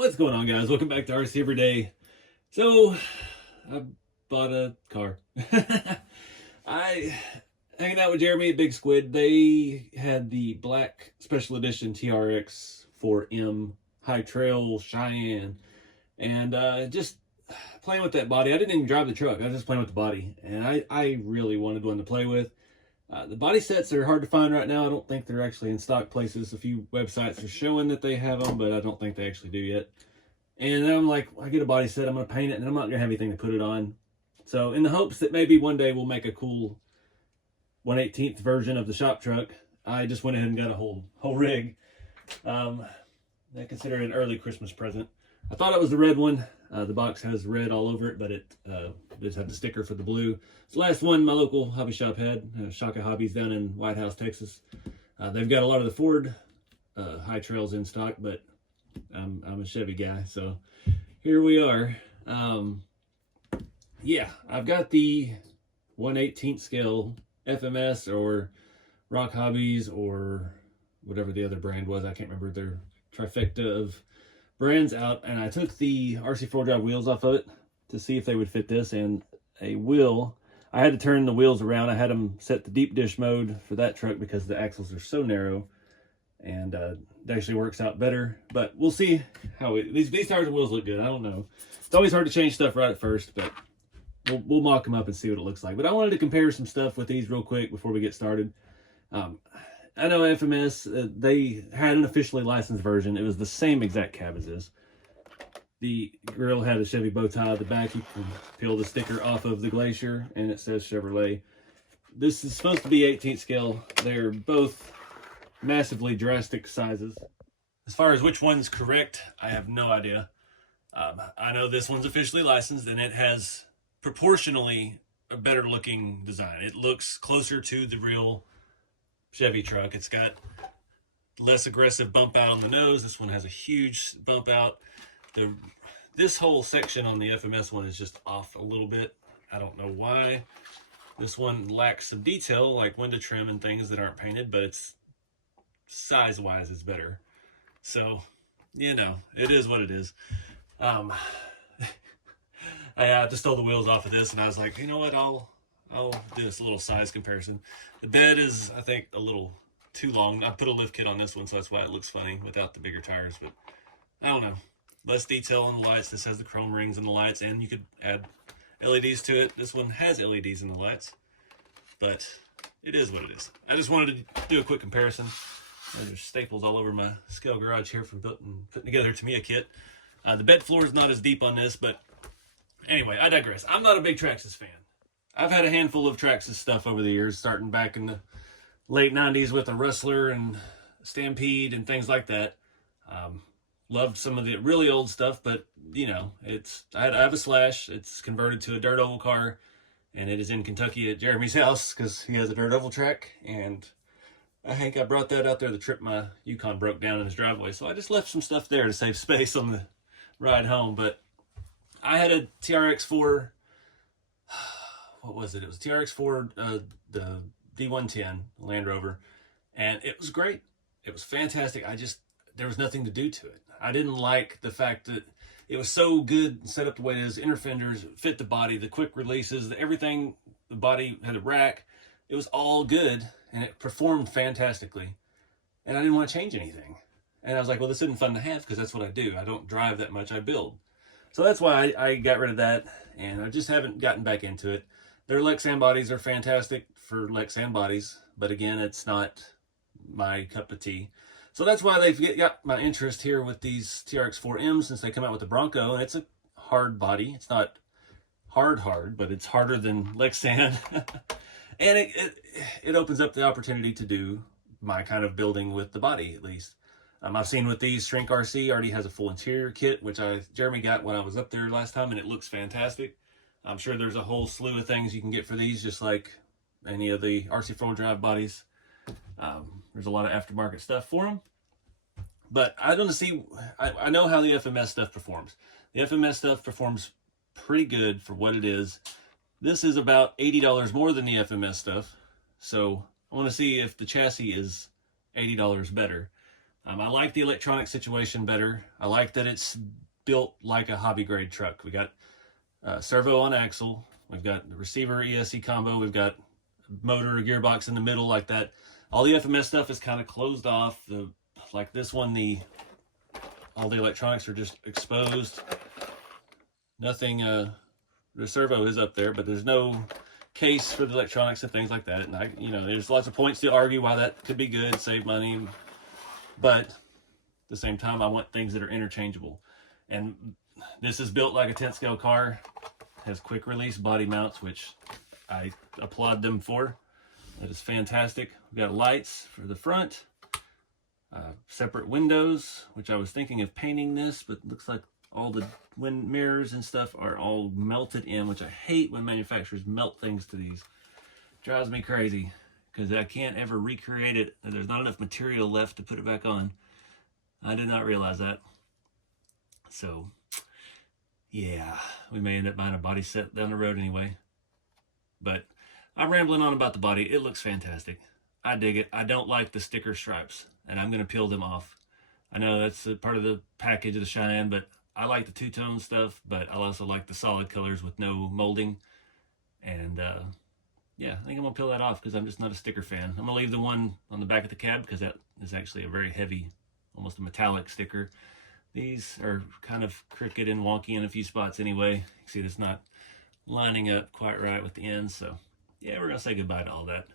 What's going on, guys? Welcome back to RC Everyday. So, I bought a car. I hanging out with Jeremy at Big Squid. They had the black special edition TRX4 High Trail Cheyenne, and just playing with that body. I didn't even drive the truck. I was just playing with the body, and I really wanted one to play with. The body sets are hard to find right now. I don't think they're actually in stock places. A few websites are showing that they have them, but I don't think they actually do yet. And then I'm like, I get a body set, I'm going to paint it, and I'm not going to have anything to put it on. So in the hopes that maybe one day we'll make a cool 1/18th version of the shop truck, I just went ahead and got a whole ring. I consider it an early Christmas present. I thought it was the red one. The box has red all over it, but it just had the sticker for the blue. It's the last one my local hobby shop had, Shaka Hobbies down in White House, Texas. They've got a lot of the Ford High Trails in stock, but I'm a Chevy guy, so here we are. Yeah, I've got the 1/18th scale FMS or Rock Hobbies or whatever the other brand was. I can't remember their trifecta of brands out, and I took the RC4 drive wheels off of it to see if they would fit this, and a wheel, I had to turn the wheels around. I had them set to deep dish mode for that truck because the axles are so narrow, and it actually works out better. But we'll see how these tires and wheels look good. I don't know. It's always hard to change stuff right at first, but we'll mock them up and see what it looks like. But I wanted to compare some stuff with these real quick before we get started. I know FMS, they had an officially licensed version. It was the same exact cab as this. The grill had a Chevy bow tie at the back. You can peel the sticker off of the Glacier, and it says Chevrolet. This is supposed to be 18th scale. They're both massively drastic sizes. As far as which one's correct, I have no idea. I know this one's officially licensed, and it has proportionally a better looking design. It looks closer to the real Chevy truck. It's got less aggressive bump out on the nose. This one has a huge bump out. This whole section on the FMS one is just off a little bit. I don't know why. This one lacks some detail, like window trim and things that aren't painted, but it's size-wise it's better. So, you know, it is what it is. I just stole the wheels off of this, and I was like, you know what, I'll do this little size comparison. The bed is, I think, a little too long. I put a lift kit on this one, so that's why it looks funny without the bigger tires, but I don't know. Less detail on the lights. This has the chrome rings in the lights, and you could add LEDs to it. This one has LEDs in the lights, but it is what it is. I just wanted to do a quick comparison. There's staples all over my scale garage here from putting together a Tamiya kit. The bed floor is not as deep on this, but anyway, I digress. I'm not a big Traxxas fan. I've had a handful of Traxxas stuff over the years, starting back in the late 90s with a Rustler and Stampede and things like that. Loved some of the really old stuff, but, you know, I have a Slash. It's converted to a dirt oval car, and it is in Kentucky at Jeremy's house because he has a dirt oval track, and I think I brought that out there the trip my Yukon broke down in his driveway, so I just left some stuff there to save space on the ride home. But I had a TRX4, what was it? It was TRX4, the D110 Land Rover, and it was great. It was fantastic. There was nothing to do to it. I didn't like the fact that it was so good set up the way it is. Inner fenders fit the body, the quick releases, everything. The body had a rack. It was all good, and it performed fantastically. And I didn't want to change anything. And I was like, well, this isn't fun to have because that's what I do. I don't drive that much. I build. So that's why I got rid of that, and I just haven't gotten back into it. Their Lexan bodies are fantastic for Lexan bodies, but again, it's not my cup of tea. So that's why they've got my interest here with these TRX4M, since they come out with the Bronco, and it's a hard body. It's not hard, but it's harder than Lexan. And it opens up the opportunity to do my kind of building with the body, at least. I've seen with these, Shrink RC already has a full interior kit, which Jeremy got when I was up there last time, and it looks fantastic. I'm sure there's a whole slew of things you can get for these, just like any of the RC4 drive bodies. There's a lot of aftermarket stuff for them. But I know how the FMS stuff performs. The FMS stuff performs pretty good for what it is. This is about $80 more than the FMS stuff. So I want to see if the chassis is $80 better. I like the electronic situation better. I like that it's built like a hobby grade truck. We got servo on axle. We've got the receiver ESC combo. We've got motor gearbox in the middle like that. All the FMS stuff is kind of closed off. Like this one, all the electronics are just exposed. Nothing, the servo is up there, but there's no case for the electronics and things like that. And there's lots of points to argue why that could be good, save money. But at the same time, I want things that are interchangeable. And this is built like a 10th scale car. Has quick release body mounts, which I applaud them for. That is fantastic. We've got lights for the front. Separate windows, which I was thinking of painting this, but looks like all the mirrors and stuff are all melted in, which I hate when manufacturers melt things to these. Drives me crazy because I can't ever recreate it. There's not enough material left to put it back on. I did not realize that. So yeah, we may end up buying a body set down the road anyway. But I'm rambling on about the body. It looks fantastic. I dig it. I don't like the sticker stripes, and I'm going to peel them off. I know that's a part of the package of the Cheyenne, but I like the two-tone stuff, but I also like the solid colors with no molding. And yeah, I think I'm going to peel that off because I'm just not a sticker fan. I'm going to leave the one on the back of the cab because that is actually a very heavy, almost a metallic sticker. These are kind of crooked and wonky in a few spots anyway. You see it's not lining up quite right with the ends. So yeah, we're going to say goodbye to all that.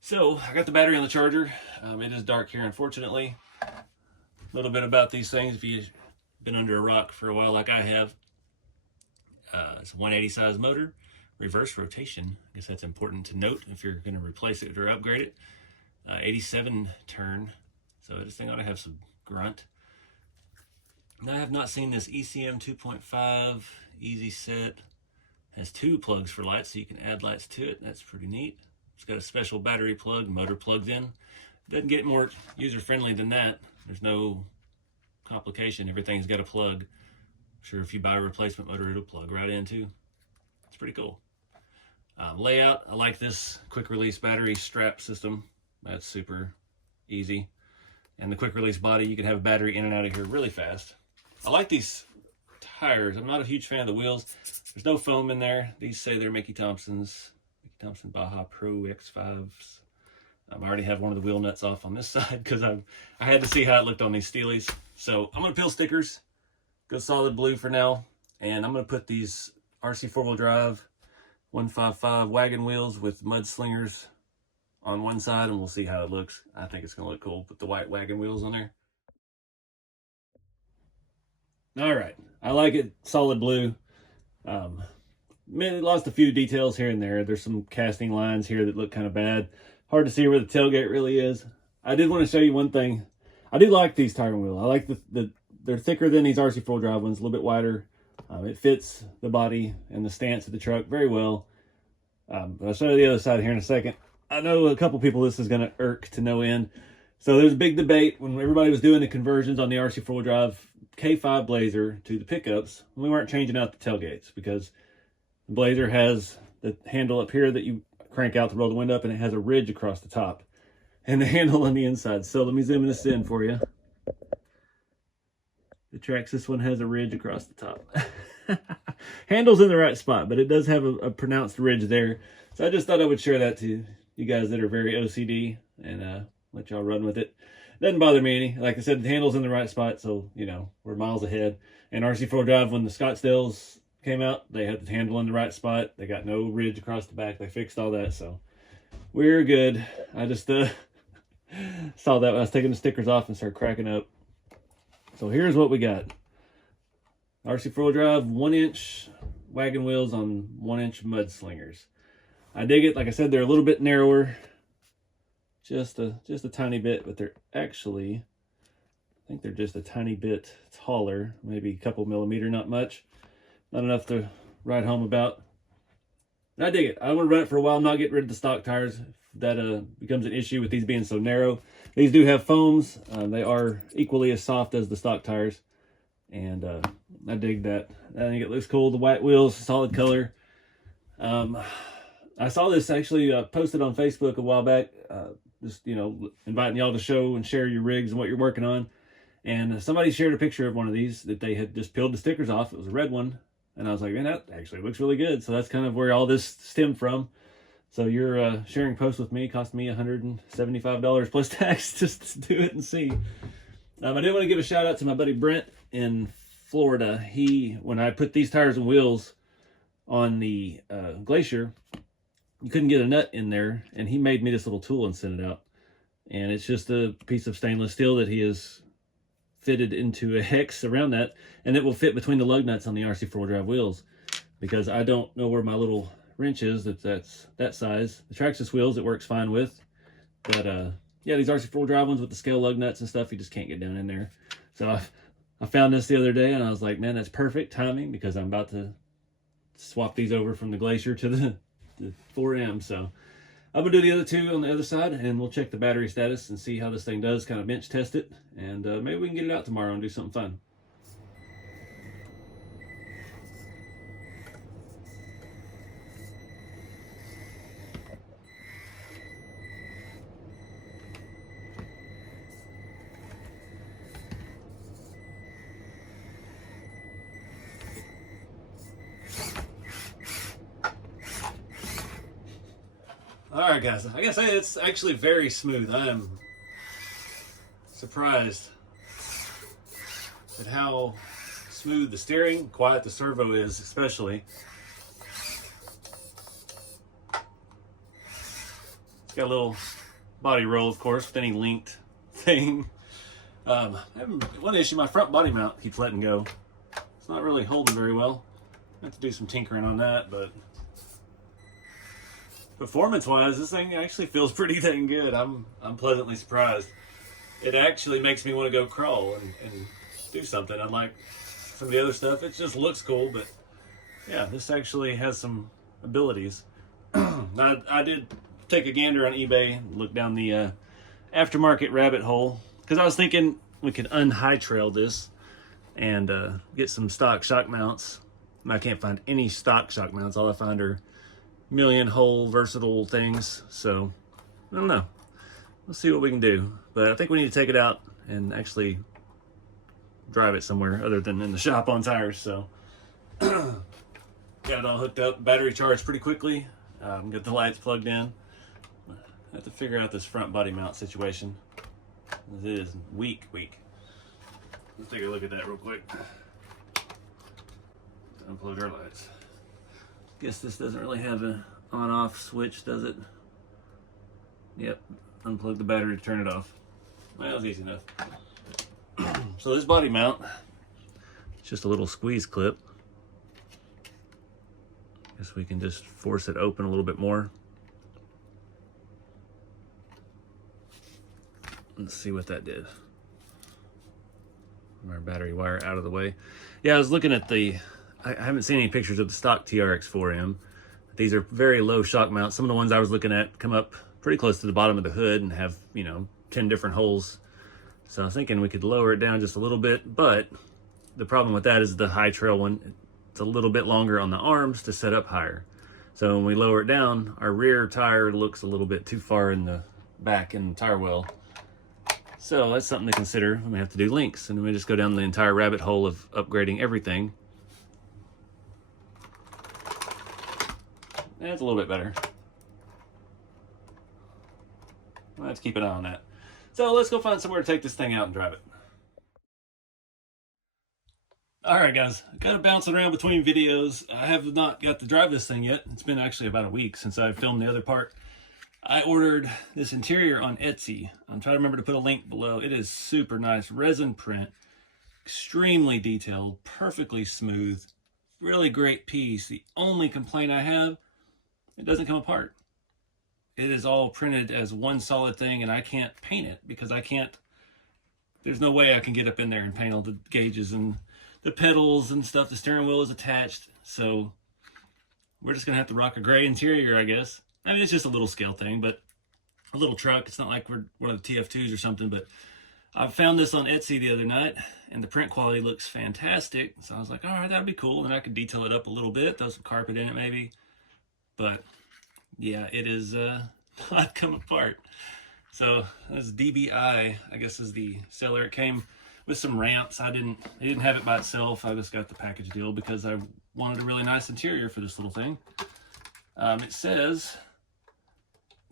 So I got the battery on the charger. It is dark here, unfortunately. A little bit about these things if you've been under a rock for a while like I have. It's a 180 size motor, reverse rotation. I guess that's important to note if you're going to replace it or upgrade it. 87 turn, so this thing ought to have some grunt. Now, I have not seen this ECM 2.5 easy set. Has 2 plugs for lights, so you can add lights to it. That's pretty neat. It's got a special battery plug, motor plugs in. Doesn't get more user-friendly than that. There's no complication. Everything's got a plug. I'm sure if you buy a replacement motor, it'll plug right in too. It's pretty cool. Layout, I like this quick release battery strap system. That's super easy. And the quick release body, you can have a battery in and out of here really fast. I like these tires. I'm not a huge fan of the wheels. There's no foam in there. These say they're Mickey Thompson's. Mickey Thompson Baja Pro X5s. I already have one of the wheel nuts off on this side because I had to see how it looked on these Steelies. So I'm going to peel stickers. Go solid blue for now. And I'm going to put these RC 4-wheel drive 155 wagon wheels with mud slingers on one side, and we'll see how it looks. I think it's going to look cool. Put the white wagon wheels on there. All right, I like it solid blue. Lost a few details here and there. There's some casting lines here that look kind of bad. Hard to see where the tailgate really is. I did want to show you one thing. I do like these tire wheels. I like they're thicker than these RC 4 drive ones, a little bit wider. It fits the body and the stance of the truck very well. But I'll show you the other side here in a second. I know a couple people this is going to irk to no end. So there's a big debate when everybody was doing the conversions on the RC 4 drive K5 Blazer to the pickups. We weren't changing out the tailgates because the Blazer has the handle up here that you crank out to roll the window up, and it has a ridge across the top and the handle on the inside. So let me zoom this in for you. The Traxxas one has a ridge across the top. Handle's in the right spot, but it does have a pronounced ridge there. So I just thought I would share that to you guys that are very OCD and let y'all run with it. Doesn't bother me any. Like I said, the handle's in the right spot, so, you know, we're miles ahead. And RC4 Drive, when the Scottsdales came out, they had the handle in the right spot. They got no ridge across the back. They fixed all that, so we're good. I just saw that when I was taking the stickers off and started cracking up. So here's what we got. RC4 Drive 1-inch wagon wheels on 1-inch mud slingers. I dig it. Like I said, they're a little bit narrower. Just a tiny bit, but they're actually, I think they're just a tiny bit taller, maybe a couple millimeter, not much. Not enough to ride home about. And I dig it. I want to run it for a while. I'm not getting rid of the stock tires. That becomes an issue with these being so narrow. These do have foams. They are equally as soft as the stock tires. And I dig that. I think it looks cool. The white wheels, solid color. I saw this actually posted on Facebook a while back. just, you know, inviting y'all to show and share your rigs and what you're working on. And somebody shared a picture of one of these that they had just peeled the stickers off. It was a red one. And I was like, man, that actually looks really good. So that's kind of where all this stemmed from. So your sharing post with me cost me $175 plus tax just to do it and see. I did want to give a shout out to my buddy Brent in Florida. When I put these tires and wheels on the Glacier, you couldn't get a nut in there, and he made me this little tool and sent it out. And it's just a piece of stainless steel that he has fitted into a hex around that, and it will fit between the lug nuts on the RC4 drive wheels, because I don't know where my little wrench is that's that size. The Traxxas wheels it works fine with, but yeah, these RC4 drive ones with the scale lug nuts and stuff, you just can't get down in there. So I found this the other day, and I was like, man, that's perfect timing, because I'm about to swap these over from the Glacier to the 4M. So I'm gonna do the other two on the other side, and we'll check the battery status and see how this thing does, kind of bench test it, and maybe we can get it out tomorrow and do something fun. Alright guys, I gotta say it's actually very smooth. I am surprised at how smooth the steering, quiet the servo is especially. It's got a little body roll, of course, with any linked thing. I have one issue, my front body mount keeps letting go. It's not really holding very well. I have to do some tinkering on that, but performance-wise, this thing actually feels pretty dang good. I'm pleasantly surprised. It actually makes me want to go crawl and do something. Unlike some of the other stuff, it just looks cool, but yeah, this actually has some abilities. I did take a gander on eBay, look down the aftermarket rabbit hole, because I was thinking we could unhigh trail this and get some stock shock mounts. And I can't find any stock shock mounts. All I find are million hole versatile things. So I don't know, we'll see what we can do, but I think we need to take it out and actually drive it somewhere other than in the shop on tires. So got it all hooked up, battery charged pretty quickly, get the lights plugged in. I have to figure out this front body mount situation. It is weak. Let's take a look at that real quick. Unplug our lights. Guess this doesn't really have an on-off switch, does it? Yep, unplug the battery to turn it off. Well, that was easy enough. So this body mount, it's just a little squeeze clip. Guess we can just force it open a little bit more. Let's see what that did. Our battery wire out of the way. Yeah, I was looking at I haven't seen any pictures of the stock TRX4M. These are very low shock mounts. Some of the ones I was looking at come up pretty close to the bottom of the hood and have, you know, 10 different holes. So I was thinking we could lower it down just a little bit, but the problem with that is the high trail one, it's a little bit longer on the arms to set up higher. So when we lower it down, our rear tire looks a little bit too far in the back in the tire well. So that's something to consider. We may have to do links, and then we just go down the entire rabbit hole of upgrading everything. That's a little bit better. Let's keep an eye on that. So let's go find somewhere to take this thing out and drive it. Alright guys, kind of bouncing around between videos. I have not got to drive this thing yet. It's been actually about a week since I filmed the other part. I ordered this interior on Etsy. I'm trying to remember to put a link below. It is super nice, resin print, extremely detailed, perfectly smooth, really great piece. The only complaint I have, it doesn't come apart. It is all printed as one solid thing, and I can't paint it because there's no way I can get up in there and paint all the gauges and the pedals and stuff. The steering wheel is attached, so we're just gonna have to rock a gray interior, I guess. I mean, it's just a little scale thing, but a little truck. It's not like we're one of the TF2s or something, but I found this on Etsy the other night, and the print quality looks fantastic. So I was like, all right, that'd be cool. And I could detail it up a little bit, throw some carpet in it maybe. But yeah, it is not come apart. So this DBI, I guess, is the seller. It came with some ramps. I didn't have it by itself. I just got the package deal because I wanted a really nice interior for this little thing. It says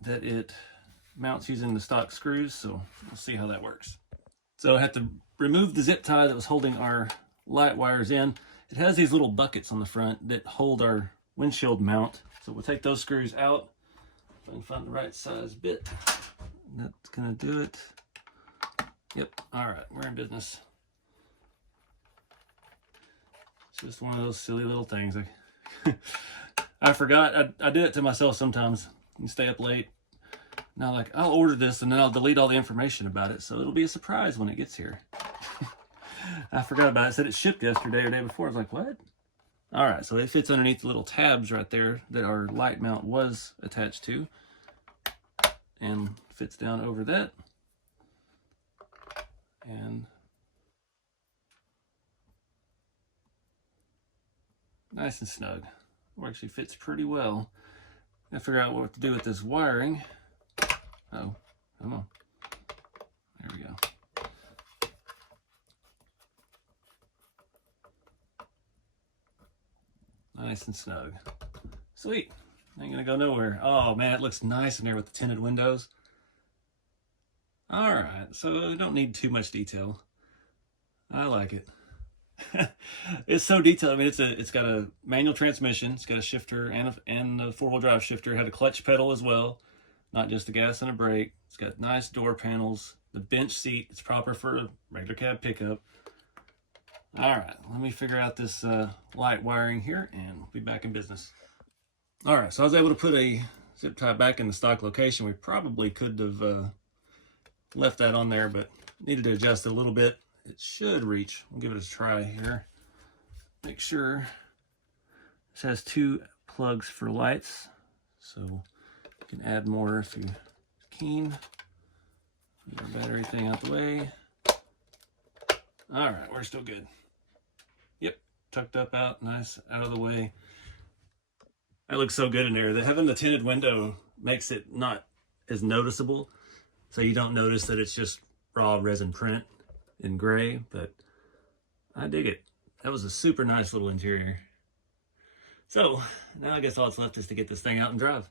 that it mounts using the stock screws, so we'll see how that works. So I had to remove the zip tie that was holding our light wires in. It has these little buckets on the front that hold our windshield mount. So we'll take those screws out. If I can find the right size bit. That's gonna do it. Yep, all right, we're in business. It's just one of those silly little things. I forgot, I do it to myself sometimes. You stay up late. Now, like, I'll order this and then I'll delete all the information about it, so it'll be a surprise when it gets here. I forgot about it. It said it shipped yesterday or day before. I was like, what? All right, so it fits underneath the little tabs right there that our light mount was attached to, and fits down over that. And nice and snug. It actually fits pretty well. I figure out what to do with this wiring. Oh, come on. There we go. Nice and snug. Sweet. Ain't gonna go nowhere. Oh man, it looks nice in there with the tinted windows. All right, so I don't need too much detail. I like it. It's so detailed. I mean, it's got a manual transmission. It's got a shifter and a four-wheel drive shifter. It had a clutch pedal as well, not just a gas and a brake. It's got nice door panels. The bench seat, it's proper for a regular cab pickup. All right, let me figure out this light wiring here, and we'll be back in business. All right, so I was able to put a zip tie back in the stock location. We probably could have left that on there, but needed to adjust it a little bit. It should reach. We'll give it a try here. Make sure this has 2 plugs for lights, so you can add more if you're keen. Get our battery thing out the way. All right, we're still good. Yep, tucked up out, nice, out of the way. That looks so good in there. Having the tinted window makes it not as noticeable, so you don't notice that it's just raw resin print in gray, but I dig it. That was a super nice little interior. So now I guess all that's left is to get this thing out and drive.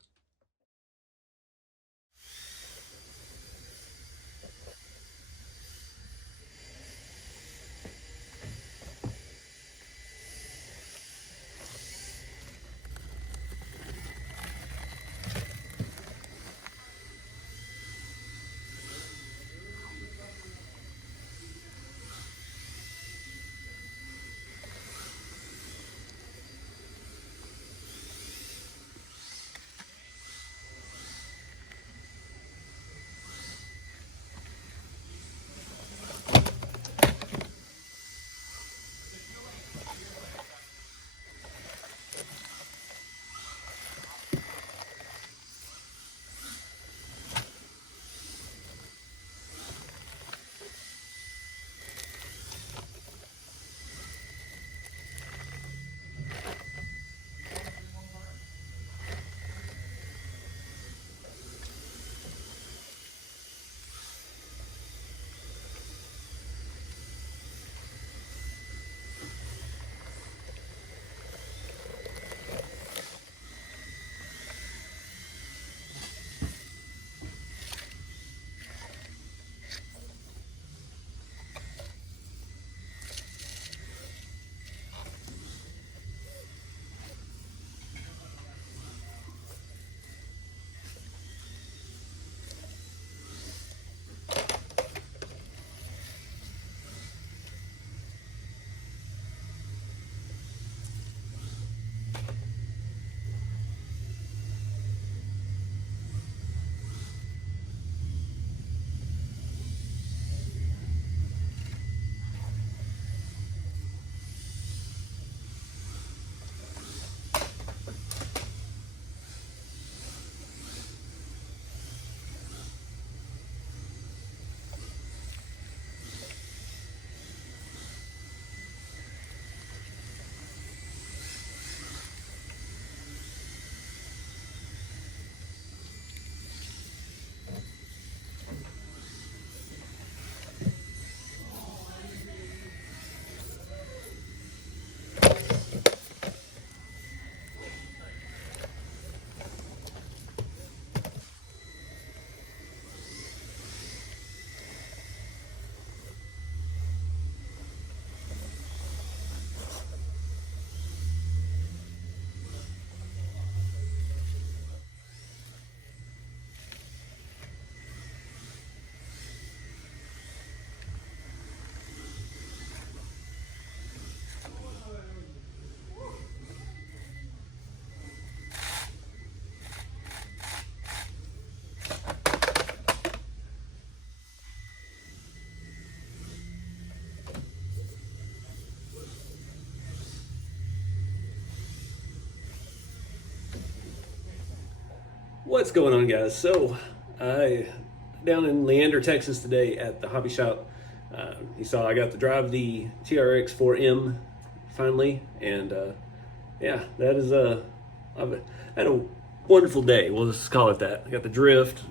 What's going on, guys? So I down in Leander, Texas today at the hobby shop. You saw I got to drive the TRX4M finally, and yeah, that is I've had a wonderful day. We'll just call it that. I got to drift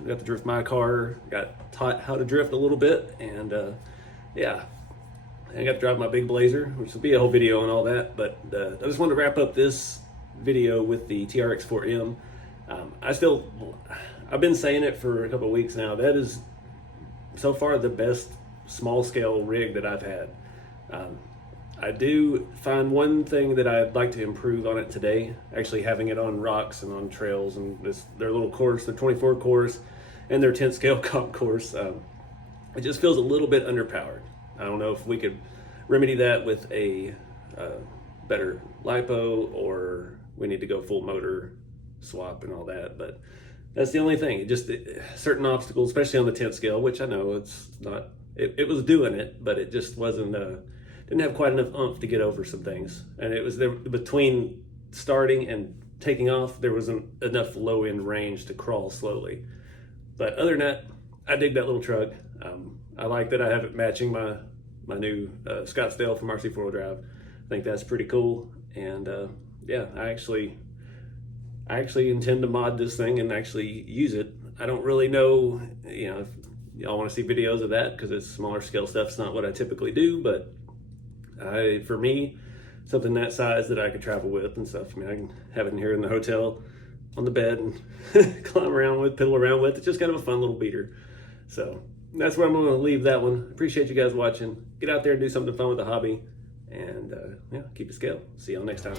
my car, got taught how to drift a little bit, and yeah, I got to drive my big Blazer, which will be a whole video and all that. But I just wanted to wrap up this video with the TRX4M. I've been saying it for a couple of weeks now. That is so far the best small scale rig that I've had. I do find one thing that I'd like to improve on it today, actually having it on rocks and on trails and their little course, their 24 course and their 10 scale comp course. It just feels a little bit underpowered. I don't know if we could remedy that with a better lipo, or we need to go full motor swap and all that, but that's the only thing. Certain obstacles, especially on the 10th scale, which I know it's not, it was doing it, but it just wasn't, didn't have quite enough oomph to get over some things. And it was there between starting and taking off, there wasn't enough low end range to crawl slowly. But other than that, I dig that little truck. I like that I have it matching my new Scottsdale from RC4 Drive. I think that's pretty cool. And yeah, I actually intend to mod this thing and actually use it. I don't really know, if y'all want to see videos of that, because it's smaller scale stuff. It's not what I typically do, but for me, something that size that I could travel with and stuff. I mean, I can have it in here in the hotel on the bed and climb around with, piddle around with. It's just kind of a fun little beater. So that's where I'm going to leave that one. Appreciate you guys watching. Get out there and do something fun with the hobby, and yeah, keep it scale. See y'all next time.